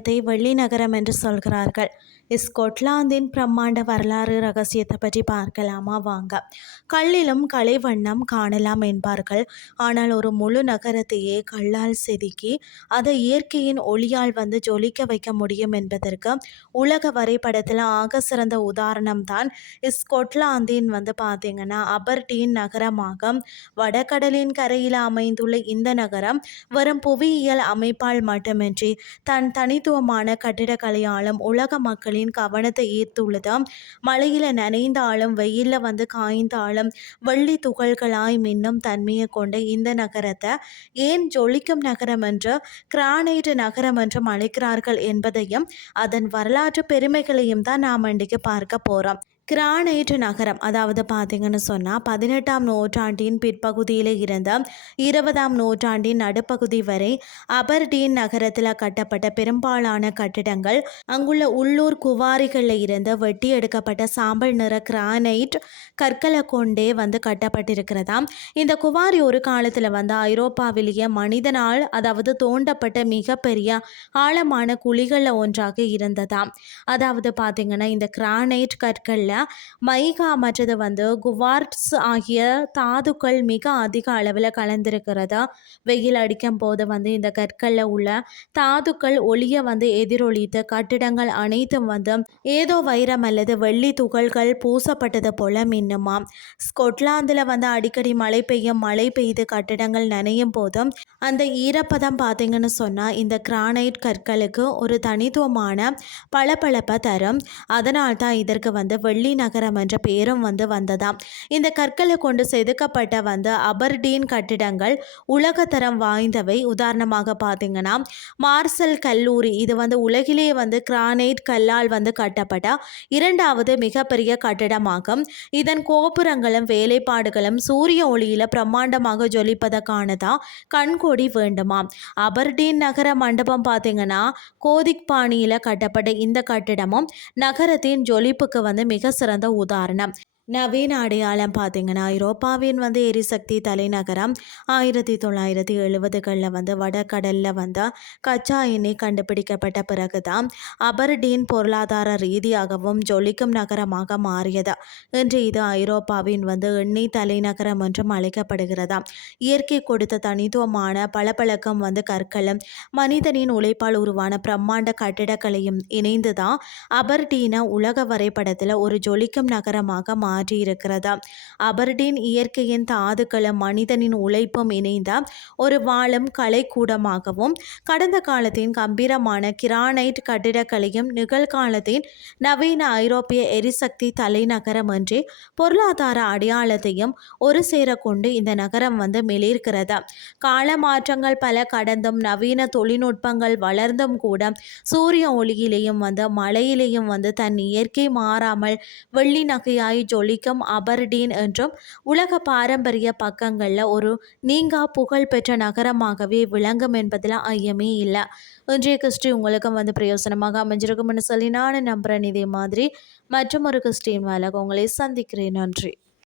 நகரத்தை வெள்ளி நகரம் என்று சொல்கிறார்கள். ஸ்கொட்லாந்தின் பிரம்மாண்ட வரலாறு ரகசியத்தை பற்றி பார்க்கலாமா வாங்க. கல்லிலும் கலைவண்ணம் காணலாம் என்பார்கள். ஆனால் ஒரு முழு நகரத்தையே கல்லால் செதுக்கி அதை இயற்கையின் ஒளியால் ஜொலிக்க வைக்க முடியும் என்பதற்கு உலக வரைபடத்தில் ஆக சிறந்த உதாரணம் தான் ஸ்கொட்லாந்தின் பார்த்தீங்கன்னா அபர்டீன் நகரமாகும். வடகடலின் கரையில் அமைந்துள்ள இந்த நகரம் வெறும் புவியியல் அமைப்பால் மட்டுமின்றி தன் தனித்துவமான கட்டிடக்கலையாலும் உலக மக்களின் கவனத்தை ஈர்த்துள்ளது. மழையில நனைந்தாலும் வெயில்ல காய்ந்தாலும் வெள்ளி துகள்களாய் மின்னும் தன்மையை கொண்ட இந்த நகரத்தை ஏன் ஜொலிக்கும் நகரம் என்று, கிரானைட் நகரம் என்றும் அழைக்கிறார்கள் என்பதையும் அதன் வரலாற்று பெருமைகளையும் தான் நாம் இன்றைக்கு பார்க்க போறோம். கிரானைட் நகரம் அதாவது பார்த்தீங்கன்னு சொன்னால் 18ஆம் நூற்றாண்டின் பிற்பகுதியில் இருந்த 20ஆம் நூற்றாண்டின் நடுப்பகுதி வரை அபர்டீன் நகரத்தில் கட்டப்பட்ட பெரும்பாலான கட்டிடங்கள் அங்குள்ள உள்ளூர் குவாரிகளில் இருந்து வெட்டி எடுக்கப்பட்ட சாம்பல் நிற கிரானைட் கற்களை கொண்டே கட்டப்பட்டிருக்கிறதாம். இந்த குவாரி ஒரு காலத்தில் ஐரோப்பாவிலேயே மனிதனால் அதாவது தோண்டப்பட்ட மிகப்பெரிய ஆழமான குழிகளில் ஒன்றாக இருந்ததாம். அதாவது பார்த்தீங்கன்னா இந்த கிரானைட் கற்களில் மைகா மற்றது குவார்ட்ஸ் ஆகிய தாதுக்கள் மிக அதிக அளவில் கலந்திருக்கிறதா. வெயில் அடிக்கும் போது இந்த கற்களில் உள்ள தாதுக்கள் ஒளியை எதிரொலித்து கட்டிடங்கள் அனைத்தும் ஏதோ வைரம் அல்லது வெள்ளி துகள்கள் பூசப்பட்டது போல மின்னுமாம். ஸ்கொட்லாந்தில் அடிக்கடி மழை பெய்து கட்டிடங்கள் நனையும் போதும் அந்த ஈரப்பதம் பார்த்தீங்கன்னு சொன்னால் இந்த கிரானைட் கற்களுக்கு ஒரு தனித்துவமான பளபளப்பை தரும். அதனால் தான் இதற்கு வெள்ளி நகரம் என்ற பெயரும் வந்ததாம். இந்த கற்களை கொண்டு செதுக்கப்பட்ட அபர்டீன் கட்டிடங்கள் உலகத்தரம் வாய்ந்தவை. உதாரணமாக பார்த்தீங்கன்னா மார்சல் கல்லூரி இது உலகிலேயே கிரானைட் கல்லால் கட்டப்பட்ட இரண்டாவது மிகப்பெரிய கட்டிடமாகும். இதன் கோபுரங்களும் வேலைப்பாடுகளும் சூரிய ஒளியில பிரம்மாண்டமாக ஜொலிப்பதற்கானதான் கண்கூடி வேண்டுமாம். அபர்டீன் நகர மண்டபம் பார்த்தீங்கன்னா கோதிக் பாணியில கட்டப்பட்ட இந்த கட்டிடமும் நகரத்தின் ஜொலிப்புக்கு மிக சிறந்த உதாரணம். நவீன அடையாளம் பார்த்தீங்கன்னா ஐரோப்பாவின் எரிசக்தி தலைநகரம் 1970களில் வடகடலில் கச்சா எண்ணெய் கண்டுபிடிக்கப்பட்ட பிறகுதான் அபர்டீன் பொருளாதார ரீதியாகவும் ஜொலிக்கும் நகரமாக மாறியது. இன்று இது ஐரோப்பாவின் எண்ணெய் தலைநகரம் என்றும் அழைக்கப்படுகிறதாம். இயற்கை கொடுத்த தனித்துவமான பளபளக்கும் கற்களும் மனிதனின் உழைப்பால் உருவான பிரம்மாண்ட கட்டிடக்கலையும் இணைந்துதான் அபர்டீனை உலக வரைபடத்தில் ஒரு ஜொலிக்கும் நகரமாக மாற்றியிருக்கிறதா. அபர்டீன் இயற்கையின் தாதுக்களும் மனிதனின் உழைப்பும் இணைந்த ஒரு வாழும் கலைக்கூடமாகவும் கடந்த காலத்தின் கம்பீரமான கிரானைட் கட்டிடக்கலையும் நிகழ்காலத்தின் நவீன ஐரோப்பிய எரிசக்தி தலைநகரம் என்று பொருளாதார அடையாளத்தையும் ஒரு சேர கொண்டு இந்த நகரம் மிளிர்கிறது. கால மாற்றங்கள் பல கடந்தும் நவீன தொழில்நுட்பங்கள் வளர்ந்தும் கூட சூரிய ஒளியிலேயும் மழையிலேயும் தன் இயற்கை மாறாமல் வெள்ளி நகையாய் ஜொலிக்கும் அபர்டீன் என்றும் உலக பாரம்பரிய பக்கங்களில் ஒரு நீங்கா புகழ் பெற்ற நகரமாகவே விளங்கும் என்பதில் ஐயமே இல்லை. இன்றைய கிறிஸ்டி உங்களுக்கும் பிரயோசனமாக அமைஞ்சிருக்கும்னு சொல்லி நான் நம்புகிறேன். இதே மாதிரி மற்றும் ஒரு கிறிஸ்டின் வேலை உங்களை சந்திக்கிறேன். நன்றி.